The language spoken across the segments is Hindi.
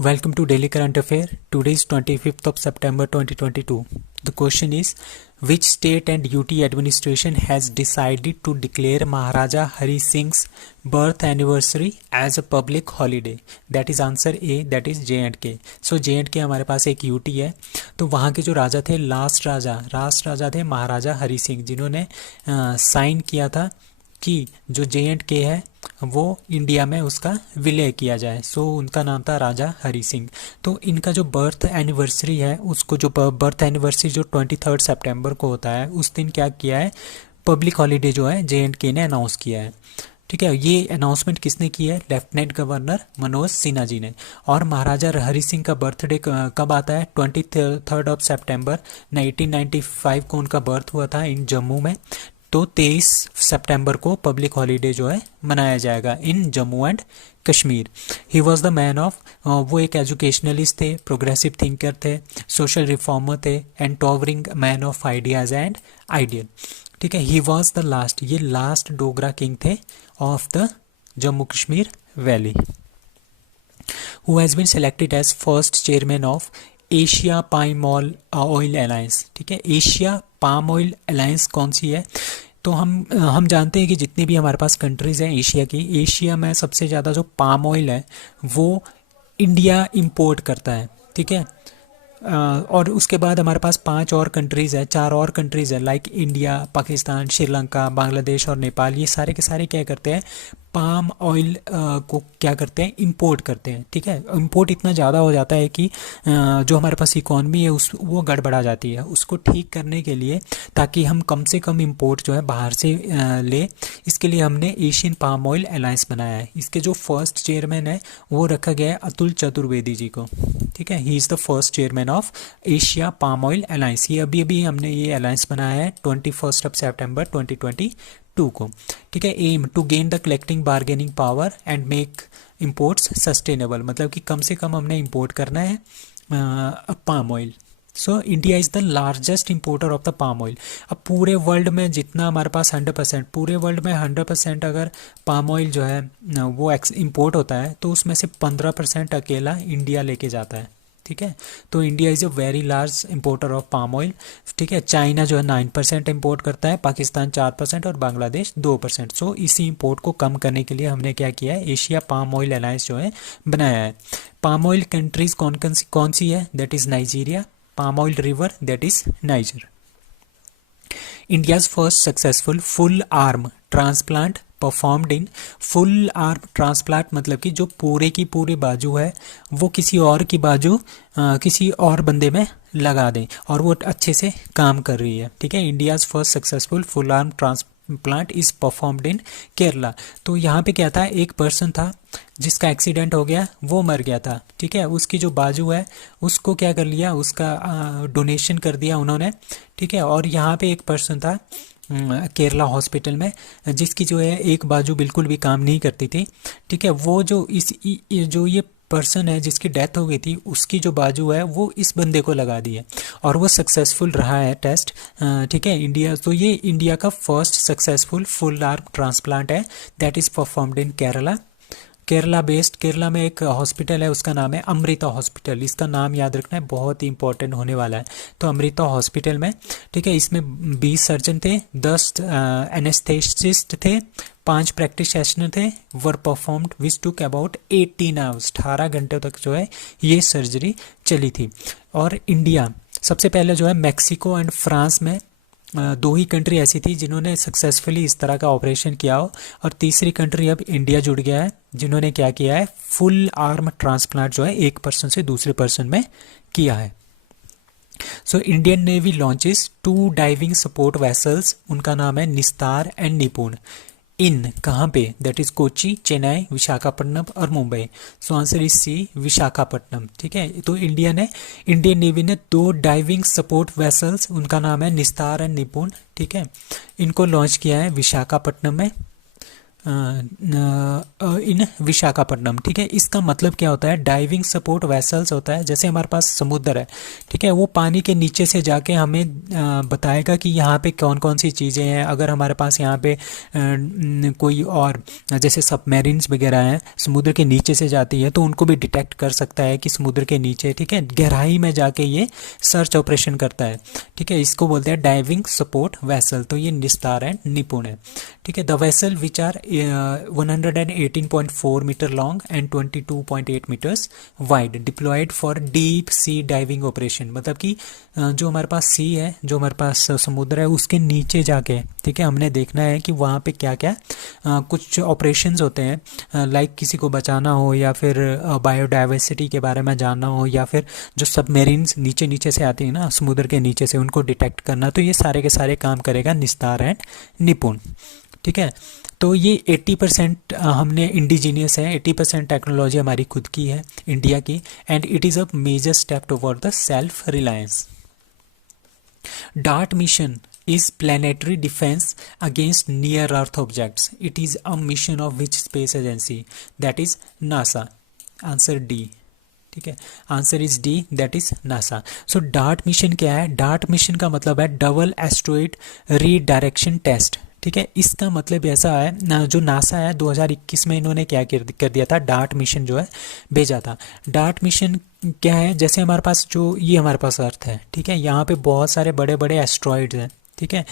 Welcome to Daily Current Affair. Today is 25th of September 2022. The question is, which state and UT administration has decided to declare Maharaja Hari Singh's birth anniversary as a public holiday? That is answer A, that is J&K. So J&K हमारे पास एक UT है, तो वहाँ के जो राजा थे, लास्ट राजा थे महाराजा हरि सिंह, जिन्होंने साइन किया था कि जो J&K है वो इंडिया में उसका विलय किया जाए। सो उनका नाम था राजा हरि सिंह। तो इनका जो बर्थ एनिवर्सरी है, उसको जो बर्थ एनिवर्सरी जो 23 सितंबर को होता है, उस दिन क्या किया है, पब्लिक हॉलीडे जो है J&K ने अनाउंस किया है। ठीक है, ये अनाउंसमेंट किसने की है? लेफ्टिनेंट गवर्नर मनोज सिन्हा जी ने। और महाराजा हरि सिंह का बर्थडे कब आता है? 23 ऑफ सितंबर 1995 को उनका बर्थ हुआ था इन जम्मू में। तो 23 सितंबर को पब्लिक हॉलीडे जो है मनाया जाएगा in Jammu and Kashmir. He was the man of, वो एक एजुकेशनलिस्ट थे, प्रोग्रेसिव थिंकर थे, सोशल रिफॉर्मर थे and towering man of ideas and ideal. ठीक है, ही वॉज द लास्ट, ये लास्ट डोगरा किंग थे of the Jammu Kashmir valley. Who has been selected as first chairman of Asia palm oil alliance. ठीक है, एशिया पाम ऑयल अलायंस कौन सी है? तो हम जानते हैं कि जितनी भी हमारे पास कंट्रीज़ हैं एशिया की, एशिया में सबसे ज़्यादा जो पाम ऑयल है वो इंडिया इंपोर्ट करता है। ठीक है, और उसके बाद हमारे पास 5 और कंट्रीज़ है, 4 और कंट्रीज़ है, लाइक इंडिया, पाकिस्तान, श्रीलंका, बांग्लादेश और नेपाल। ये सारे के सारे क्या करते हैं, पाम ऑयल को क्या करते हैं, इंपोर्ट करते हैं। ठीक है, इंपोर्ट इतना ज़्यादा हो जाता है कि जो हमारे पास इकॉनमी है वो गड़बड़ा जाती है। उसको ठीक करने के लिए, ताकि हम कम से कम इंपोर्ट जो है बाहर से ले, इसके लिए हमने एशियन पाम ऑयल अलायंस बनाया है। इसके जो फर्स्ट चेयरमैन है वो रखा गया है अतुल चतुर्वेदी जी को। ठीक है, he is the first chairman of Asia palm oil alliance. ये अभी हमने ये अलायंस बनाया है 21 ऑफ सितंबर 2022 को। ठीक है, aim to gain the collecting bargaining power and make imports sustainable, मतलब कि कम से कम हमने इंपोर्ट करना है palm oil. So India is the largest importer of the palm oil. अब पूरे वर्ल्ड में जितना हमारे पास 100%, पूरे वर्ल्ड में 100% अगर पाम ऑयल जो है वो इंपोर्ट होता है, तो उसमें से 15% अकेला इंडिया लेके जाता है। ठीक है, तो India is a very large importer of palm oil. ठीक है, चाइना जो है 9% इंपोर्ट करता है, पाकिस्तान 4% और बांग्लादेश 2%। सो इसी इंपोर्ट को कम करने के लिए हमने क्या किया है, एशिया पाम ऑयल अलायंस जो है बनाया है। पाम ऑयल कंट्रीज कौन सी है? That is Nigeria, palm oil river that is niger. India's first successful full arm transplant performed in, full arm transplant मतलब कि जो पूरे की पूरी बाजू है वो किसी और की बाजू किसी और बंदे में लगा दें और वो अच्छे से काम कर रही है। ठीक है, India's first successful full arm transplant is performed in Kerala. तो यहाँ पे क्या था, एक पर्सन था जिसका एक्सीडेंट हो गया, वो मर गया था। ठीक है, उसकी जो बाजू है उसको क्या कर लिया, उसका डोनेशन कर दिया उन्होंने। ठीक है, और यहाँ पे एक पर्सन था केरला हॉस्पिटल में जिसकी जो है एक बाजू बिल्कुल भी काम नहीं करती थी। ठीक है, वो जो जो ये पर्सन है जिसकी डेथ हो गई थी, उसकी जो बाजू है वो इस बंदे को लगा दी है और वो सक्सेसफुल रहा है टेस्ट। ठीक है, इंडिया, तो ये इंडिया का first successful full arm transplant है that is performed in Kerala. Kerala based, Kerala में एक हॉस्पिटल है, उसका नाम है अमृता हॉस्पिटल। इसका नाम याद रखना है, बहुत ही इंपॉर्टेंट होने वाला है। तो अमृता हॉस्पिटल में, ठीक है, इसमें 20 सर्जन थे, 10 एनेस्थेसिस्ट थे, 5 प्रैक्टिशनर थे, were performed which took about 18 hours, 18 घंटे तक जो है ये सर्जरी चली थी। और इंडिया सबसे पहले जो है मैक्सिको एंड फ्रांस में 2 ही कंट्री ऐसी थी जिन्होंने सक्सेसफुली इस तरह का ऑपरेशन किया हो, और तीसरी कंट्री अब इंडिया जुड़ गया है जिन्होंने क्या किया है, फुल आर्म ट्रांसप्लांट जो है एक पर्सन से दूसरे पर्सन में किया है। So Indian navy launches 2 diving support vessels, उनका नाम है निस्तार एंड निपुण। इन कहाँ पे? दैट इज कोची, चेन्नई, विशाखापट्टनम और Mumbai. So answer is C, Visakhapatnam. ठीक है, तो इंडियन नेवी ने 2 डाइविंग सपोर्ट वेसल्स, उनका नाम है निस्तार एंड निपुण, ठीक है, इनको लॉन्च किया है विशाखापट्टनम में। इन विशाखापट्टनम। ठीक है, इसका मतलब क्या होता है, डाइविंग सपोर्ट वेसल्स होता है। जैसे हमारे पास समुद्र है, ठीक है, वो पानी के नीचे से जाके हमें बताएगा कि यहाँ पे कौन कौन सी चीज़ें हैं। अगर हमारे पास यहाँ पे कोई और जैसे सबमरीन्स वगैरह हैं समुद्र के नीचे से जाती है, तो उनको भी डिटेक्ट कर सकता है कि समुद्र के नीचे, ठीक है, गहराई में जाके ये सर्च ऑपरेशन करता है। ठीक है, इसको बोलते हैं डाइविंग सपोर्ट वेसल। तो ये निस्तार है, निपुण है। ठीक है, the vessel which are 118.4 metre long and 22.8 metres wide deployed for deep sea diving operation. मतलब कि जो हमारे पास सी है, जो हमारे पास समुद्र है, उसके नीचे जाके, ठीक है, हमने देखना है कि वहाँ पे क्या क्या कुछ ऑपरेशंस होते हैं, लाइक किसी को बचाना हो, या फिर बायोडाइवर्सिटी के बारे में जानना हो, या फिर जो सबमेरीन्स नीचे नीचे से आती है ना समुद्र के नीचे से, उनको डिटेक्ट करना। तो ये सारे के सारे काम करेगा निस्तार एंड निपुण। ठीक है, तो ये 80% हमने इंडिजीनियस है, 80% टेक्नोलॉजी हमारी खुद की है, इंडिया की, and it is a major step toward the self reliance. Dart mission is planetary defense against near earth objects. It is a mission of which space agency? That is NASA. Answer D. ठीक है, answer is D, that is NASA. So dart mission क्या है, डार्ट मिशन का मतलब है डबल एस्ट्रॉइड रीडायरेक्शन टेस्ट। ठीक है, इसका मतलब ऐसा है ना, जो नासा है 2021 में इन्होंने क्या कर दिया था, डार्ट मिशन जो है भेजा था। डार्ट मिशन क्या है, जैसे हमारे पास जो ये हमारे पास अर्थ है, ठीक है, यहाँ पे बहुत सारे बड़े बड़े एस्ट्रॉइड्स हैं, ठीक है,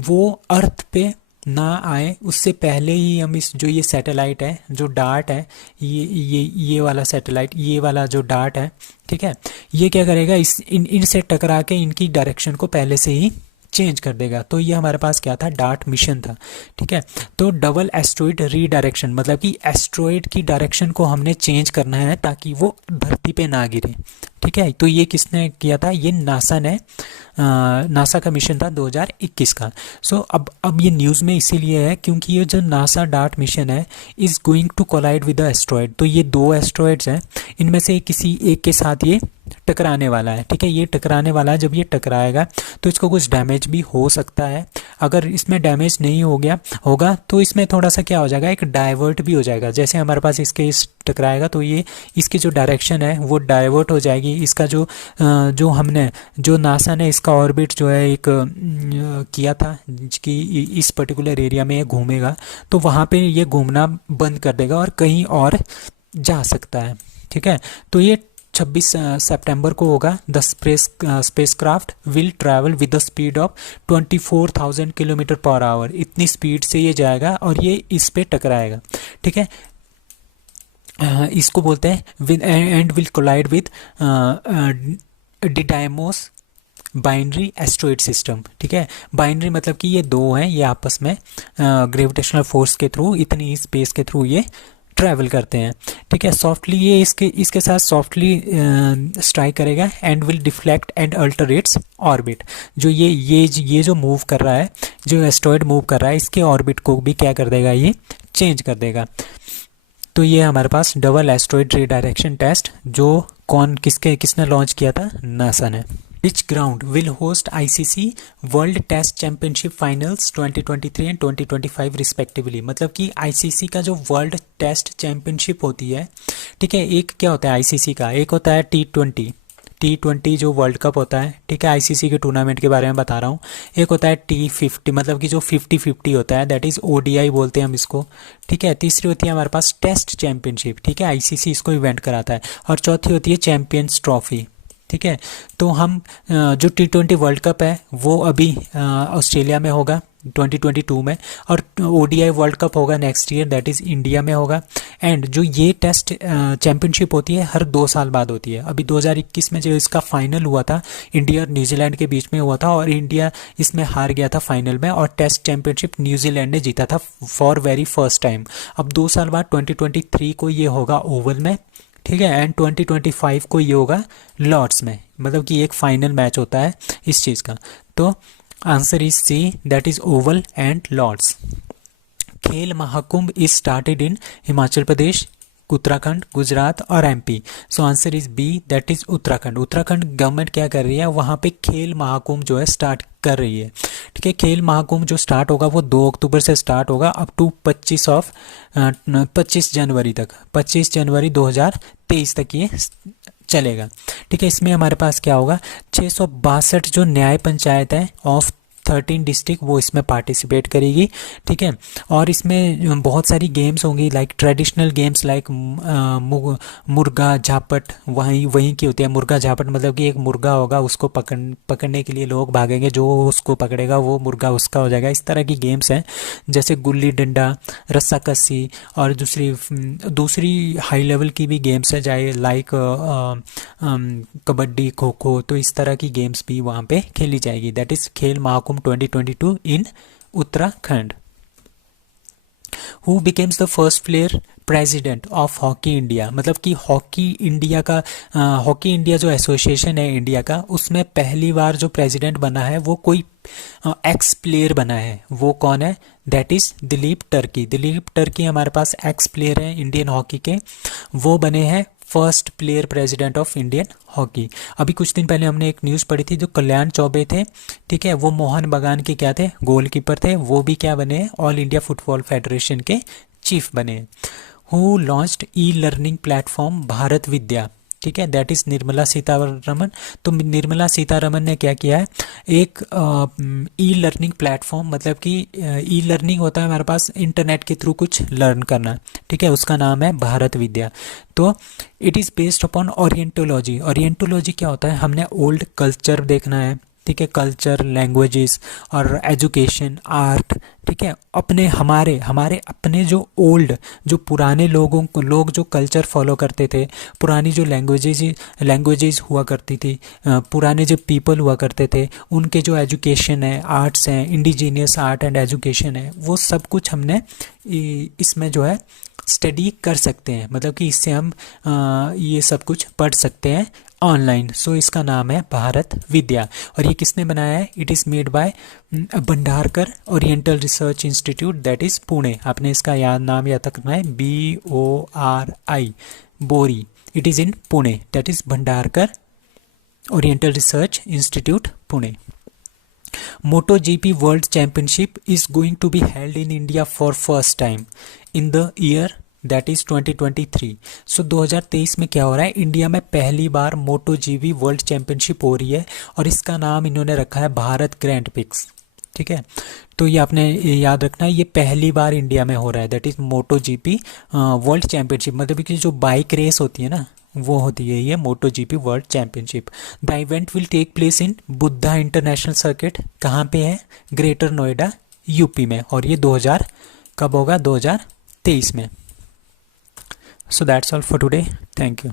वो अर्थ पे ना आए उससे पहले ही हम इस जो ये सैटेलाइट है, जो डार्ट है, ये वाला सैटेलाइट, ये वाला जो डार्ट है, ठीक है, ये क्या करेगा, इनसे टकरा के इनकी डायरेक्शन को पहले से ही चेंज कर देगा। तो ये हमारे पास क्या था, डार्ट मिशन था। ठीक है, तो डबल एस्ट्रॉइड रीडायरेक्शन मतलब कि एस्ट्रॉइड की डायरेक्शन को हमने चेंज करना है ताकि वो धरती पे ना गिरे। ठीक है, तो ये किसने किया था, ये नासा ने, नासा का मिशन था 2021 का। सो अब ये न्यूज़ में इसीलिए है क्योंकि ये जो नासा डार्ट मिशन है is going to collide with the asteroid. तो ये दो एस्ट्रॉइड्स हैं, इनमें से किसी एक के साथ ये टकराने वाला है। ठीक है, ये टकराने वाला है, जब ये टकराएगा तो इसको कुछ डैमेज भी हो सकता है। अगर इसमें डैमेज नहीं हो गया होगा तो इसमें थोड़ा सा क्या हो जाएगा, एक डाइवर्ट भी हो जाएगा। जैसे हमारे पास इसके इस टकराएगा तो ये इसकी जो डायरेक्शन है वो डाइवर्ट हो जाएगी। इसका जो हमने जो नासा ने इसका ऑर्बिट जो है एक किया था कि इस पर्टिकुलर एरिया में ये घूमेगा, तो वहाँ पे ये घूमना बंद कर देगा और कहीं और जा सकता है। ठीक है, तो ये 26 सितंबर को होगा। The spacecraft will travel with the speed of 24,000 kilometre per hour. इतनी स्पीड से ये जाएगा और ये इस पे टकराएगा। ठीक है, इसको बोलते हैं and will collide with Didymos binary asteroid system. ठीक है, बाइनरी मतलब कि ये दो हैं, ये आपस में ग्रेविटेशनल फोर्स के थ्रू, इतनी स्पेस के थ्रू ये ट्रैवल करते हैं। ठीक है, सॉफ्टली ये इसके साथ सॉफ्टली स्ट्राइक करेगा and will deflect and alter its orbit. जो ये जो मूव कर रहा है, जो एस्ट्रॉइड मूव कर रहा है, इसके ऑर्बिट को भी क्या कर देगा, ये चेंज कर देगा। तो ये हमारे पास डबल एस्ट्रॉइड रीडायरेक्शन टेस्ट जो किसने लॉन्च किया था, नासा ने। Which ground will host ICC World Test Championship Finals 2023 and 2025 respectively. मतलब कि ICC का जो वर्ल्ड टेस्ट चैंपियनशिप होती है, ठीक है, एक क्या होता है ICC का, एक होता है T20 जो वर्ल्ड कप होता है। ठीक है, आईसीसी के टूर्नामेंट के बारे में बता रहा हूँ। एक होता है T50 मतलब कि जो 50-50 होता है, दैट इज़ ODI बोलते हैं हम इसको। ठीक है, तीसरी होती है हमारे पास टेस्ट चैंपियनशिप। ठीक है, आईसीसी इसको इवेंट कराता है। और चौथी होती है चैंपियंस ट्रॉफी। ठीक है, तो हम जो T20 वर्ल्ड कप है वो अभी ऑस्ट्रेलिया में होगा 2022 में, और ODI वर्ल्ड कप होगा next year, that is India में होगा। एंड जो ये टेस्ट चैंपियनशिप होती है हर 2 साल बाद होती है। अभी 2021 में जो इसका फाइनल हुआ था इंडिया और न्यूजीलैंड के बीच में हुआ था, और इंडिया इसमें हार गया था फाइनल में, और टेस्ट चैंपियनशिप न्यूजीलैंड ने जीता था फॉर वेरी फर्स्ट टाइम। अब 2 साल बाद 2023 को ये होगा ओवल में। ठीक है, एंड 2025 को ये होगा लॉर्ड्स में, मतलब कि एक फाइनल मैच होता है इस चीज़ का। तो answer is C, that is Oval and Lord's. Khel Mahakumbh is started in Himachal Pradesh. Uttarakhand, Gujarat और MP. So answer is B, that is Uttarakhand. Uttarakhand government क्या कर रही है, वहाँ पे खेल महाकुंभ जो है स्टार्ट कर रही है। ठीक है, खेल महाकुंभ जो स्टार्ट होगा वो 2 अक्टूबर से स्टार्ट होगा अप टू 25 जनवरी तक, 25 जनवरी 2023 तक ये चलेगा। ठीक है, इसमें हमारे पास क्या होगा, 662 जो न्याय पंचायत है ऑफ 13 डिस्ट्रिक्ट वो इसमें पार्टिसिपेट करेगी। ठीक है, और इसमें बहुत सारी गेम्स होंगी, लाइक ट्रेडिशनल गेम्स लाइक मुर्गा झापट, वहीं की होती है। मुर्गा झापट मतलब कि एक मुर्गा होगा, उसको पकड़ने के लिए लोग भागेंगे, जो उसको पकड़ेगा वो मुर्गा उसका हो जाएगा। इस तरह की गेम्स हैं, जैसे गुल्ली डंडा, रस्साकसी, और दूसरी हाई लेवल की भी गेम्स है, चाहे लाइक कबड्डी, खो खो। तो इस तरह की गेम्स भी वहाँ पे खेली जाएगी। दैट इज खेल Mahakumbh 2022 in Uttarakhand. Who becomes the first player president of hockey India, मतलब कि हॉकी इंडिया जो एसोसिएशन है इंडिया का, उसमें पहली बार जो प्रेसिडेंट बना है वो कोई एक्स प्लेयर बना है। वो कौन है, that is Dilip Turkey. Dilip Turkey हमारे पास एक्स प्लेयर हैं इंडियन हॉकी के, वो बने हैं first player president of Indian hockey. अभी कुछ दिन पहले हमने एक न्यूज़ पढ़ी थी, जो कल्याण चौबे थे, ठीक है, वो मोहन बगान के क्या थे, गोलकीपर थे, वो भी क्या बने हैं, ऑल इंडिया फुटबॉल फेडरेशन के चीफ बने। Who launched e learning platform Bharat Vidya, ठीक है, दैट इज निर्मला सीतारमन। तो निर्मला सीतारमन ने क्या किया है, एक ई लर्निंग प्लेटफॉर्म, मतलब कि ई लर्निंग होता है हमारे पास इंटरनेट के थ्रू कुछ लर्न करना, ठीक है, उसका नाम है भारत विद्या। तो इट इज़ बेस्ड अपॉन ओरिएंटोलॉजी। ओरिएंटोलॉजी क्या होता है, हमने ओल्ड कल्चर देखना है, ठीक है, कल्चर, लैंग्वेजेस और एजुकेशन, आर्ट, ठीक है, हमारे अपने जो ओल्ड, जो पुराने लोग जो कल्चर फॉलो करते थे, पुरानी जो लैंग्वेजेस हुआ करती थी, पुराने जो पीपल हुआ करते थे, उनके जो एजुकेशन है, आर्ट्स हैं, इंडिजीनियस आर्ट एंड एजुकेशन है, वो सब कुछ हमने इसमें जो है स्टडी कर सकते हैं, मतलब कि इससे हम ये सब कुछ पढ़ सकते हैं ऑनलाइन। सो इसका नाम है भारत विद्या। और ये किसने बनाया है, it is made by Bhandarkar oriental research institute, that is Pune. आपने इसका नाम याद रखना है, BORI, बोरी। It is in Pune, that is Bhandarkar oriental research institute, Pune. MotoGP World Championship is going to be held in India for first time in the year that is 2023। सो 2023 में क्या हो रहा है, इंडिया में पहली बार MotoGP वर्ल्ड चैम्पियनशिप हो रही है, और इसका नाम इन्होंने रखा है भारत ग्रैंड पिक्स, ठीक है। तो ये आपने याद रखना है, ये पहली बार इंडिया में हो रहा है, that is MotoGP world championship. मतलब कि जो बाइक रेस होती है ना, वो होती है ये MotoGP world championship. The event will take place in Buddh international circuit, कहाँ पे है, ग्रेटर नोएडा, यूपी में, और ये 2000 कब होगा, 2023 में। So that's all for today. Thank you.